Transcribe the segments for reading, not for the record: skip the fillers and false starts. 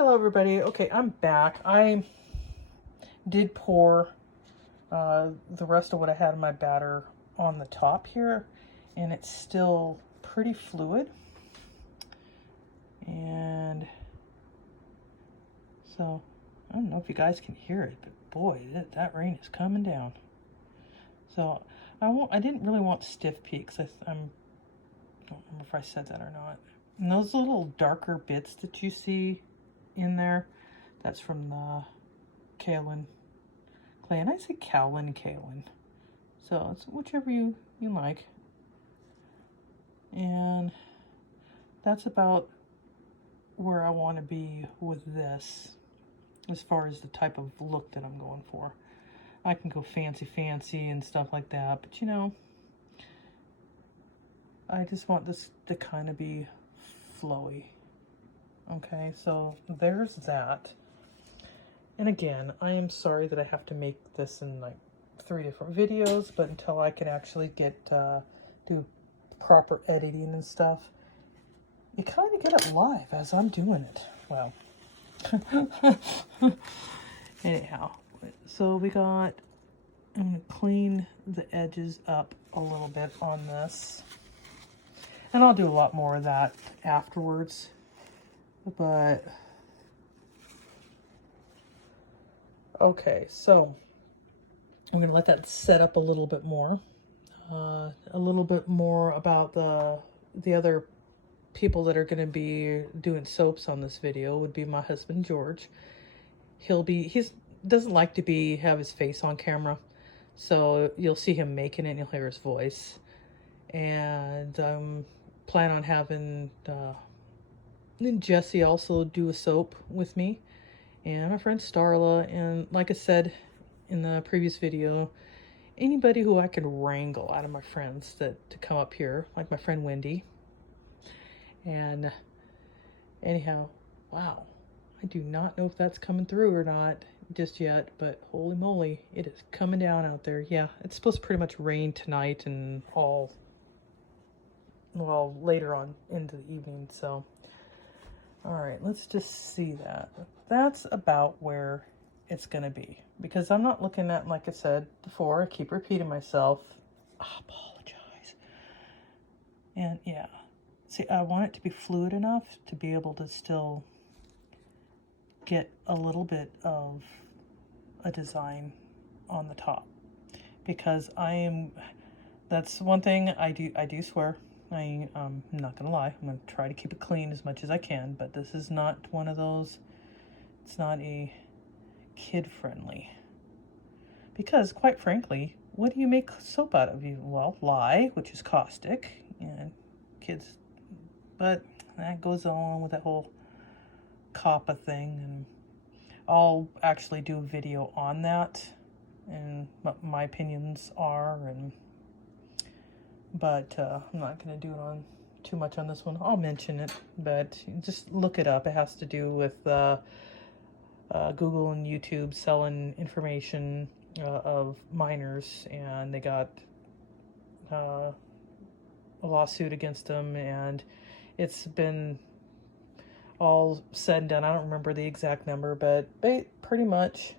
Hello everybody. Okay, I'm back. I did pour the rest of what I had in my batter on the top here, and it's still pretty fluid. And so I don't know if you guys can hear it, but boy, that rain is coming down. So I didn't really want stiff peaks. I don't remember if I said that or not. And those little darker bits that you see in there, that's from the kaolin clay. And I say kaolin. So it's whichever you like. And that's about where I want to be with this as far as the type of look that I'm going for. I can go fancy and stuff like that, but you know, I just want this to kind of be flowy. Okay, so there's that. And again, I am sorry that I have to make this in like 3 different videos, but until I can actually get do proper editing and stuff, you kind of get it live as I'm doing it. Well, anyhow, so we got, I'm going to clean the edges up a little bit on this. And I'll do a lot more of that afterwards. But, okay, so I'm going to let that set up a little bit more. A little bit more about the other people that are going to be doing soaps on this video would be my husband, George. He doesn't like to have his face on camera. So you'll see him making it and you'll hear his voice. And plan on having Jesse also do a soap with me, and my friend Starla, and like I said in the previous video, anybody who I can wrangle out of my friends to come up here, like my friend Wendy. And anyhow, wow, I do not know if that's coming through or not just yet, but holy moly, it is coming down out there. Yeah, it's supposed to pretty much rain tonight and all, well, later on into the evening. So all right, let's just see that. That's about where it's going to be. Because I'm not looking at, like I said before, I keep repeating myself. I apologize. And yeah, see, I want it to be fluid enough to be able to still get a little bit of a design on the top. Because that's one thing I do swear. I'm not gonna lie, I'm gonna try to keep it clean as much as I can, but this is not one of those, it's not a kid-friendly. Because, quite frankly, what do you make soap out of? Well, lye, which is caustic, and kids, but that goes along with that whole COPPA thing, and I'll actually do a video on that, and what my opinions are, but I'm not going to do it on too much on this one. I'll mention it, but just look it up. It has to do with Google and YouTube selling information of minors, and they got a lawsuit against them, and it's been all said and done. I don't remember the exact number, but pretty much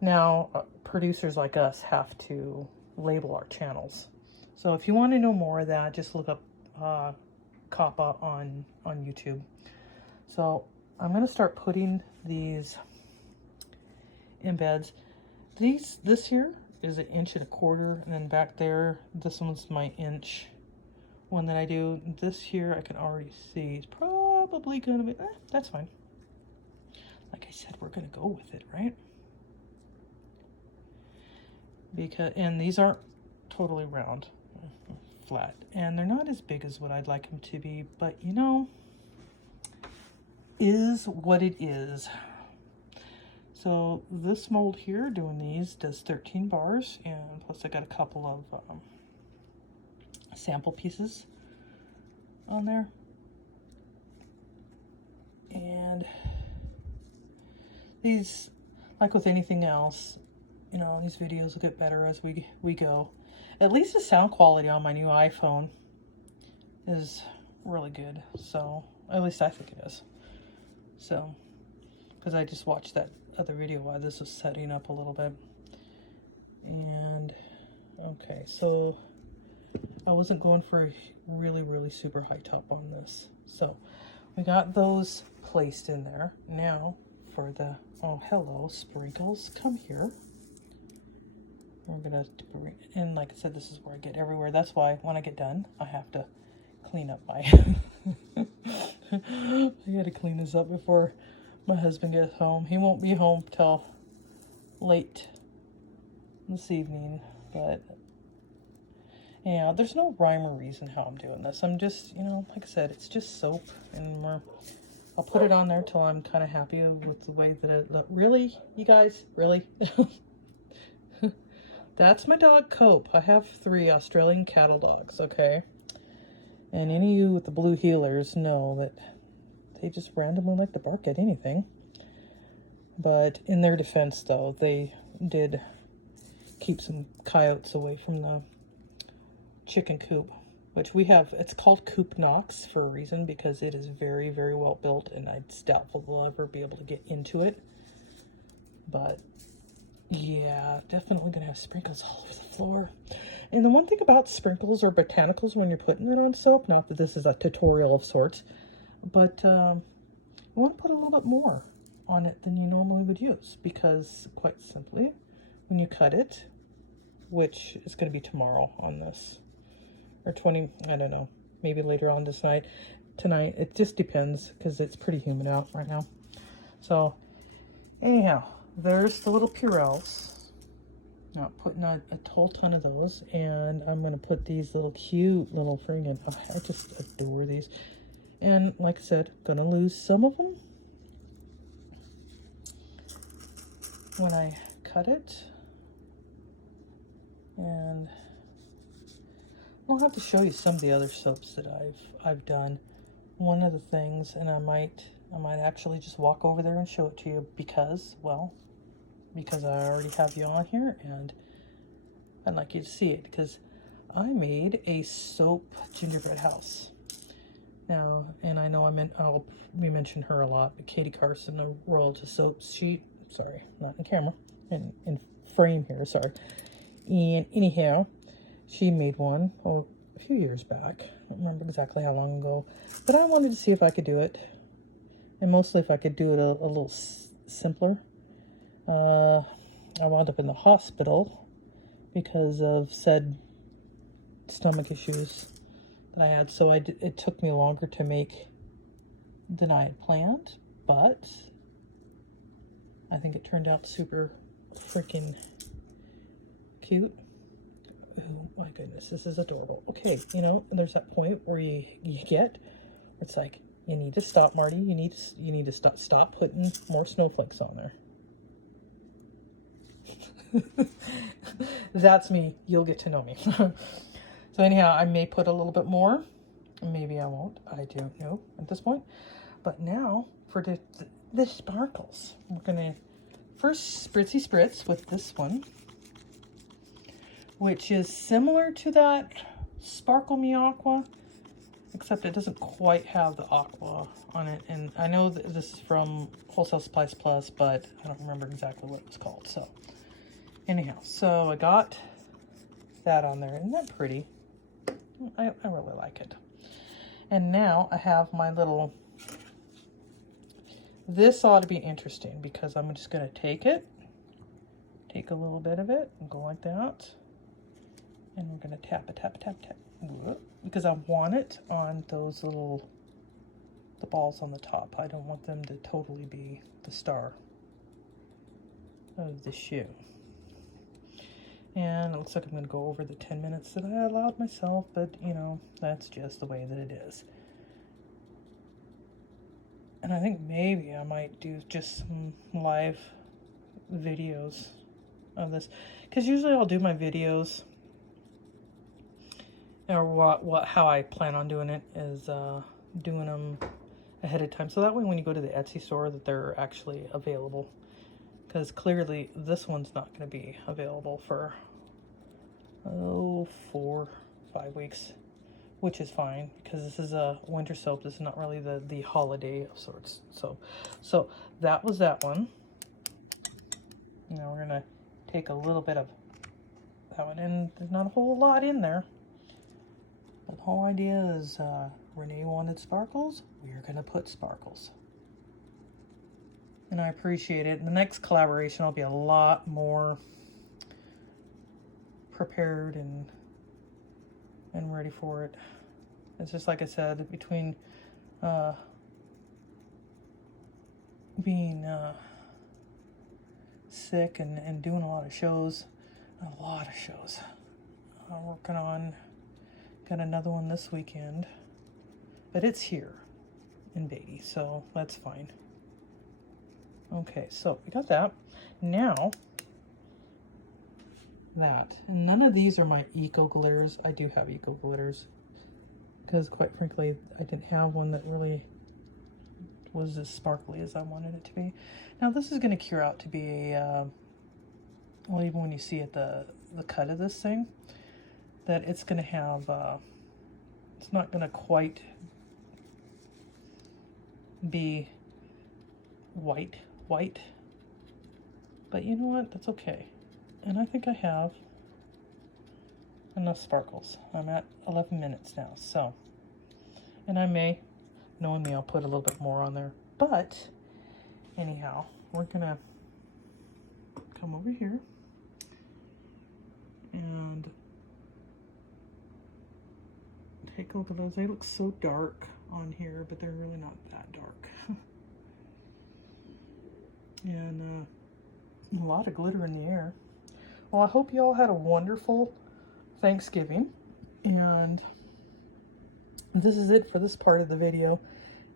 now producers like us have to label our channels. So if you want to know more of that, just look up COPPA on YouTube. So I'm going to start putting these embeds. This here is 1.25 inches, and then back there, this one's my inch one that I do. This here I can already see is probably going to be, that's fine. Like I said, we're going to go with it, right? And these aren't totally round, flat, and they're not as big as what I'd like them to be, but you know, is what it is. So this mold here, doing these, does 13 bars, and plus I got a couple of sample pieces on there. And these, like with anything else, you know, these videos will get better as we go. At least the sound quality on my new iPhone is really good. So, at least I think it is. So, because I just watched that other video while this was setting up a little bit. And okay, so I wasn't going for a really super high top on this. So we got those placed in there. Now for the, oh hello sprinkles, come here. We're gonna, and like I said, this is where I get everywhere. That's why when I get done, I have to clean up my I gotta clean this up before my husband gets home. He won't be home till late this evening, but yeah, there's no rhyme or reason how I'm doing this. I'm just, you know, like I said, it's just soap, and I'll put it on there till I'm kind of happy with the way that it looks. Really, you guys, really? That's my dog Cope. I have 3 Australian cattle dogs, okay? And any of you with the blue heelers know that they just randomly like to bark at anything. But in their defense, though, they did keep some coyotes away from the chicken coop, which we have. It's called Coop Knox for a reason, because it is very well built, and it's doubtful we'll ever be able to get into it. But yeah, definitely gonna have sprinkles all over the floor. And the one thing about sprinkles or botanicals when you're putting it on soap, not that this is a tutorial of sorts, but you want to put a little bit more on it than you normally would use, because quite simply, when you cut it, which is going to be tomorrow on this, or 20, I don't know, maybe later on tonight, it just depends, because it's pretty humid out right now. So anyhow, there's the little Purells. Not putting a whole ton of those, and I'm going to put these little cute little friggin', oh, I just adore these. And like I said, gonna lose some of them when I cut it, and I'll have to show you some of the other soaps that I've done. One of the things, and I might actually just walk over there and show it to you, because, well, because I already have you on here, and I'd like you to see it, because I made a soap gingerbread house. Now, and I know we mention her a lot, but Katie Carson, the Royalty Soaps, sorry, not in camera, in frame here, sorry. And anyhow, she made one, a few years back. I don't remember exactly how long ago, but I wanted to see if I could do it, and mostly if I could do it a little simpler. I wound up in the hospital because of said stomach issues that I had, so it took me longer to make than I had planned, but I think it turned out super freaking cute. Oh my goodness, this is adorable. Okay, you know, there's that point where you get, it's like, you need to stop, Marty. You need to stop putting more snowflakes on there. That's me. You'll get to know me. So anyhow, I may put a little bit more. Maybe I won't. I don't know at this point. But now for the sparkles. We're going to first spritz with this one, which is similar to that Sparkle Me Aqua, except it doesn't quite have the aqua on it. And I know that this is from Wholesale Supplies Plus, but I don't remember exactly what it was called. So anyhow, so I got that on there. Isn't that pretty? I really like it. And now I have my little, this ought to be interesting, because I'm just going to take a little bit of it and go like that. And we're going to tap, because I want it on those the balls on the top. I don't want them to totally be the star of the shoe. And it looks like I'm going to go over the 10 minutes that I allowed myself, but, you know, that's just the way that it is. And I think maybe I might do just some live videos of this, because usually I'll do my videos, or how I plan on doing it is doing them ahead of time, so that way when you go to the Etsy store that they're actually available. Because clearly this one's not going to be available for 4-5 weeks, which is fine because this is a winter soap. This is not really the holiday of sorts. So that was that one. Now we're gonna take a little bit of that one, and there's not a whole lot in there. But the whole idea is Renee wanted sparkles. We're gonna put sparkles. And I appreciate it. In the next collaboration, I'll be a lot more prepared and ready for it. It's just like I said, between being sick and doing a lot of shows, I'm working on, got another one this weekend, but it's here in Beatty, so that's fine. Okay, so we got that. Now, that. And none of these are my eco glitters. I do have eco glitters because, quite frankly, I didn't have one that really was as sparkly as I wanted it to be. Now, this is going to cure out to be a, well, even when you see it, the cut of this thing, that it's going to have, it's not going to quite be white, but you know what, that's okay. And I think I have enough sparkles. I'm at 11 minutes now, so, and I may, knowing me, I'll put a little bit more on there, but anyhow, we're gonna come over here and take a look at those. They look so dark on here, but they're really not that dark. And a lot of glitter in the air. Well, I hope you all had a wonderful Thanksgiving, and this is it for this part of the video,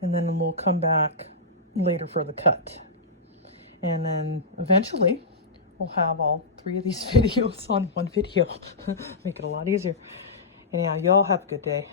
and then we'll come back later for the cut, and then eventually we'll have all 3 of these videos on one video. Make it a lot easier. Anyhow, y'all have a good day.